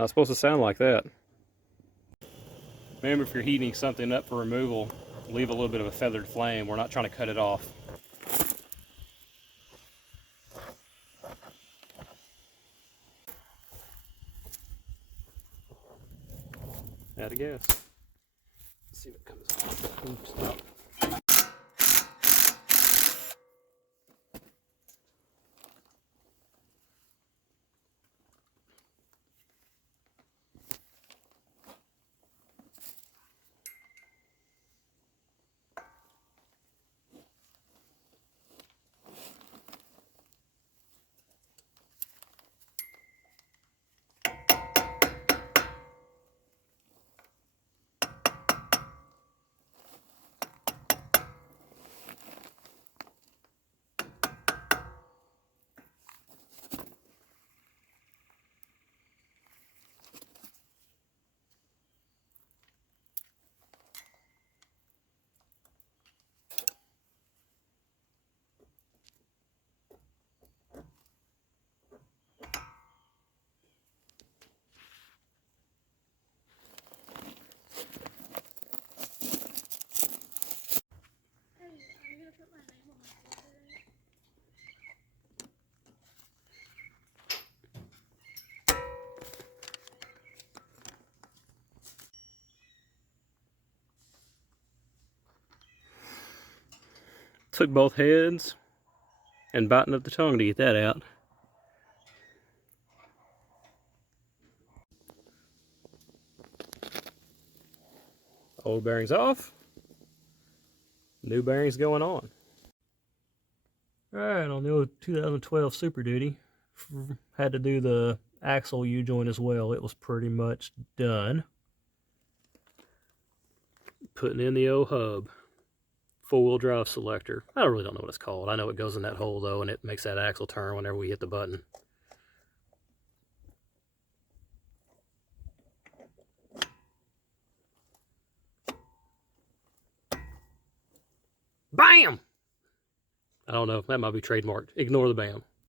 Not supposed to sound like that. Remember, if you're heating something up for removal, leave a little bit of a feathered flame. We're not trying to cut it off. Add a gas. Let's see what comes off. Oops, no. Took both heads and biting up the tongue to get that out. Old bearings off. New bearings going on. Alright, on the old 2012 Super Duty, had to do the axle U-joint as well. It was pretty much done. Putting in the old hub. Four-wheel drive selector. I really don't know what it's called. I know it goes in that hole though, and it makes that axle turn whenever we hit the button. Bam! I don't know. That might be trademarked. Ignore the bam.